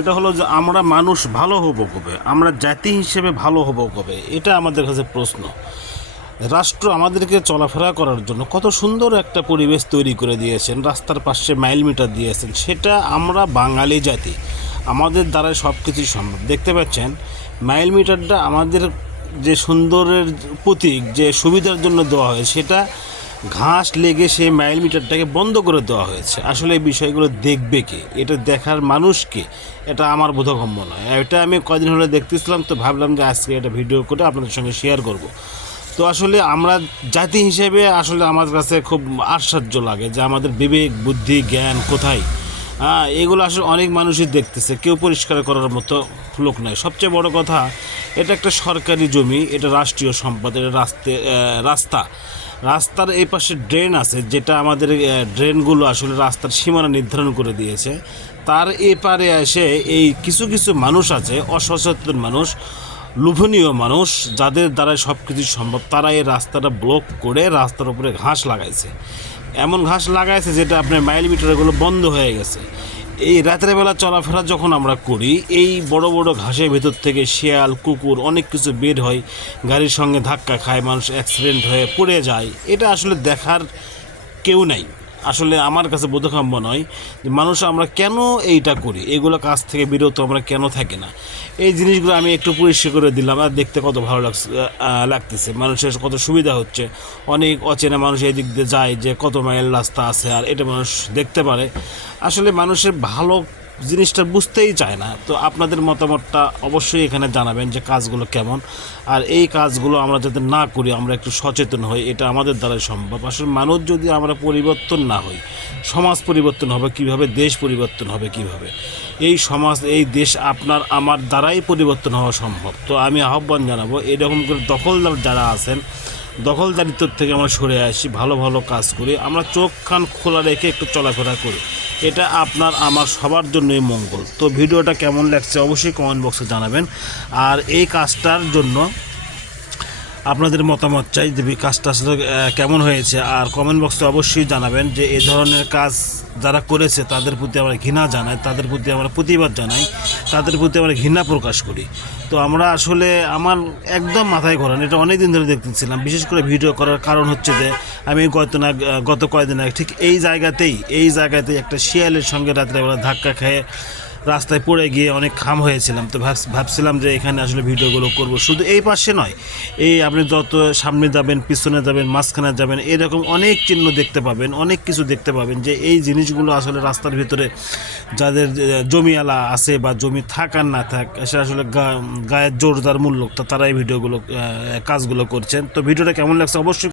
এটা হলো যে আমরা মানুষ ভালো হব কবে, আমরা জাতি হিসেবে ভালো হব কবে, এটা আমাদের কাছে প্রশ্ন। রাষ্ট্র আমাদেরকে চলাফেরা করার জন্য কত সুন্দর একটা পরিবেশ তৈরি করে দিয়েছেন, রাস্তার পাশে মাইল মিটার দিয়েছেন, সেটা আমরা বাঙালি জাতি আমাদের দ্বারাই সব কিছুই সম্ভব। দেখতে পাচ্ছেন মাইল মিটারটা আমাদের যে সুন্দরের প্রতীক, যে সুবিধার জন্য দেওয়া হয়েছে, সেটা ঘাস লেগে সেই মাইল মিটারটাকে বন্ধ করে দেওয়া হয়েছে। আসলে এই বিষয়গুলো দেখবে কে, এটা দেখার মানুষকে, এটা আমার বোধগম্য নয়। এটা আমি কদিন হলে দেখতেছিলাম, তো ভাবলাম যে আজকে এটা ভিডিও করে আপনাদের সঙ্গে শেয়ার করব। তো আসলে আমরা জাতি হিসেবে আসলে আমার কাছে খুব আশ্চর্য লাগে যে আমাদের বিবেক বুদ্ধি জ্ঞান কোথায়। এগুলো আসলে অনেক মানুষই দেখতেছে, কেউ পরিষ্কার করার মতো লোক নয়। সবচেয়ে বড় কথা, এটা একটা সরকারি জমি, এটা রাষ্ট্রীয় সম্পদ, এটা রাস্তার এই পাশে ড্রেন আছে, যেটা আমাদের ড্রেনগুলো আসলে রাস্তার সীমানা নির্ধারণ করে দিয়েছে। তার এপারে এসে এই কিছু কিছু মানুষ আছে, অসচেতন মানুষ, লোভনীয় মানুষ, যাদের দ্বারা সব কিছু সম্ভব, তারা এই রাস্তাটা ব্লক করে রাস্তার উপরে ঘাস লাগাইছে। এমন ঘাস লাগাইছে যেটা আপনার মাইল মিটারগুলো বন্ধ হয়ে গেছে। এই রাতের বেলা চলাফেরা যখন আমরা করি, এই বড় বড় ঘাসের ভেতর থেকে শিয়াল কুকুর অনেক কিছু বের হয়, গাড়ির সঙ্গে ধাক্কা খায়, মানুষ অ্যাক্সিডেন্ট হয়ে পড়ে যায়। এটা আসলে দেখার কেউ নাই। আসলে আমার কাছে বোধগম্য নয় যে মানুষ আমরা কেন এইটা করি, এগুলো কাজ থেকে বিরত আমরা কেন থাকি না। এই জিনিসগুলো আমি একটু পরিষ্কার করে দিলাম, আর দেখতে কত ভালো লাগতেছে, মানুষের কত সুবিধা হচ্ছে। অনেক অচেনা মানুষ এই দিক দিয়ে যায়, যে কত মাইল রাস্তা আছে, আর এটা মানুষ দেখতে পারে। আসলে মানুষের ভালো জিনিসটা বুঝতেই চায় না। তো আপনাদের মতামতটা অবশ্যই এখানে জানাবেন যে কাজগুলো কেমন, আর এই কাজগুলো আমরা যাতে না করি, আমরা একটু সচেতন হই, এটা আমাদের দ্বারাই সম্ভব। আসলে মানুষ যদি আমরা পরিবর্তন না হই, সমাজ পরিবর্তন হবে কিভাবে, দেশ পরিবর্তন হবে কিভাবে? এই সমাজ এই দেশ আপনার আমার দ্বারাই পরিবর্তন হওয়া সম্ভব। তো আমি আহ্বান জানাবো, এরকম করে দখলদার যারা আছেন, দখলদারিত্ব থেকে আমরা সরে আসি, ভালো ভালো কাজ করি, আমরা চোখ কান খোলা রেখে একটু চলাফেরা করি, এটা আপনার আমার সবার জন্যই মঙ্গল। তো ভিডিওটা কেমন লাগছে অবশ্যই কমেন্ট বক্সে জানাবেন। আর এই কাজটার জন্য আপনাদের মতামত চাই, যে কাজটা আসলে কেমন হয়েছে, আর কমেন্ট বক্সে অবশ্যই জানাবেন যে এই ধরনের কাজ যারা করেছে তাদের প্রতি আমরা ঘৃণা জানাই, তাদের প্রতি আমরা প্রতিবাদ জানাই, তাদের প্রতি আমরা ঘৃণা প্রকাশ করি। তো আমরা আসলে আমার একদম মাথায় ঘোরান, এটা অনেক দিন ধরে দেখতেছিলাম। বিশেষ করে ভিডিও করার কারণ হচ্ছে যে আমি গত কয়েকদিন আগে ঠিক এই জায়গাতেই একটা শিয়ালের সঙ্গে রাত্রেবেলা ধাক্কা খেয়ে রাস্তায় পড়ে গিয়ে অনেক খাম হয়েছিলাম। তো ভাবছিলাম যে এখানে আসলে ভিডিওগুলো করব। শুধু এই পাশে নয়, এই আপনি যত সামনে যাবেন, পিছনে যাবেন, মাঝখানে যাবেন, এরকম অনেক চিহ্ন দেখতে পাবেন, অনেক কিছু দেখতে পাবেন, যে এই জিনিসগুলো আসলে রাস্তার ভিতরে যাদের জমিওয়ালা আছে বা জমি থাক আর না থাক, সেটা আসলে গায়ের জোরদার মূল্য, তারা এই কাজগুলো করছেন। তো ভিডিওটা কেমন লাগছে অবশ্যই